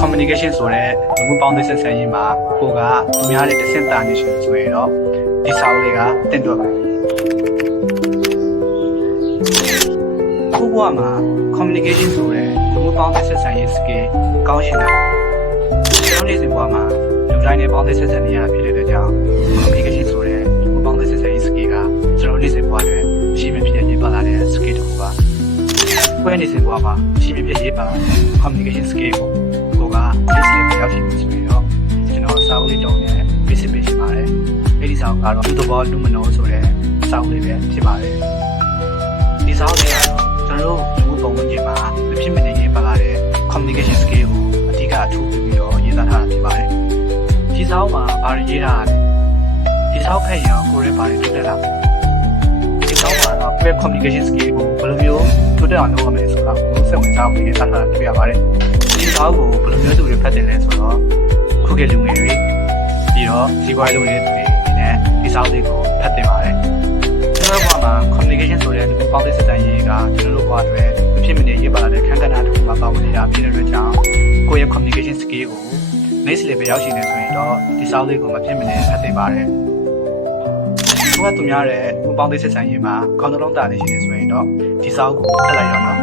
communication ဆိုတဲ့လူမှုပေါင်းသင်းဆက်ဆံရေးမှာကိုကသူများနဲ့တဆင့်တာနေရှင်ဆိုရင်တော့ဒီစာအုပ်လေးကတင်တွက်ပါတယ်ခုဘဝမှာ communication ဆိုတဲ့လူမှုပေါင်းသင်းဆက်ဆံရေး skill ကောင်းရှင်တာကျွန်တော်နေ့စဉ်ဘဝမှာလူတိုင်းနဲ့ပေါင်းသင်းဆက်ဆံနေရဖြစ်တဲ့အတွက်ကြောင့် communication ဆိုတဲ့လူမှုပေါင်းသင်းဆက်ဆံရေး skill ကကျွန်တော်နေ့စဉ်ဘဝတွေရှိမဖြစ်ရေးပါလာတဲ့ skill တစ်ခုပါကိုယ့်နေ့စဉ်ဘဝမှာရှိမဖြစ်ရေးပါ communication skill ကိုက basic level ရောက်ရှိနေဆိုရင်တော့ကျွန်တော်စာအုပ်လေးတုံးနဲ့ basic ပဲရှိပါတယ်အဲ့ဒီစာအုပ်ကတော့လူသဘောလူမနှောဆိုတဲ့စာအုပ်လေးပဲဖြစ်ပါတယ်ဒီစာအုပ်လေးကတော့ကျွန်တော်တို့လူမှုပုံမှန်ချင်းမှာမဖြစ်မနေရေးပါလာတဲ့ communication skill ကိုအဓိကအထူးပြုပြီးတော့ရေးသားထားတာဖြစ်ပါတယ်ဒီစာအုပ်မှာဘာတွေရေးထားတာလဲဒီစာအုပ်ဖတ်ရင်ကိုယ်ရဲ့ဘာတွေတွေ့တာလဲဒီစာအုပ်မှာတော့ web communication skill ကိုဘယ်လိုမျိုးတွေ့အောင်လုပ်ရမလဲဆိုတာကိုစိတ်ဝင်စားဖို့ရေးသားထားတာတွေ့ရပါတယ်ဒီစာအုပ်ကိုဘယ်လိုမျိုးသူတွေဖတ်တယ်လဲဆိုတော့ခုခေတ်လူငယ်တွေပြီးတော့စီးပွားရေးလုပ်နေတဲ့သူတွေဒီနဲ့ဒီစာအုပ်လေးကိုဖတ်တင်ပါတယ်ကျွန်တော်တို့က communication ဆိုတဲ့ပေါင်းသင်းဆက်ဆံရေးကကျွန်တော်တို့ဘဝအတွက်မဖြစ်မနေရေးပါလာတဲ့ခန်းကဏ္ဍတစ်ခုမှာပါဝင်နေတာဖြစ်တဲ့အတွက်ကြောင့်ကိုယ့်ရဲ့ communication skill ကို next level ရောက်ရှိနေဆိုရင်တော့ဒီစာအုပ်လေးကိုမဖြစ်မနေဖတ်တင်ပါတယ်သူများတဲ့ပေါင်းသင်းဆက်ဆံရေးမှာခေါင်းလုံးတာနေရှိနေဆိုရင်တော့ဒီစာအုပ်ကိုဖတ်လိုက်ရအောင်နော်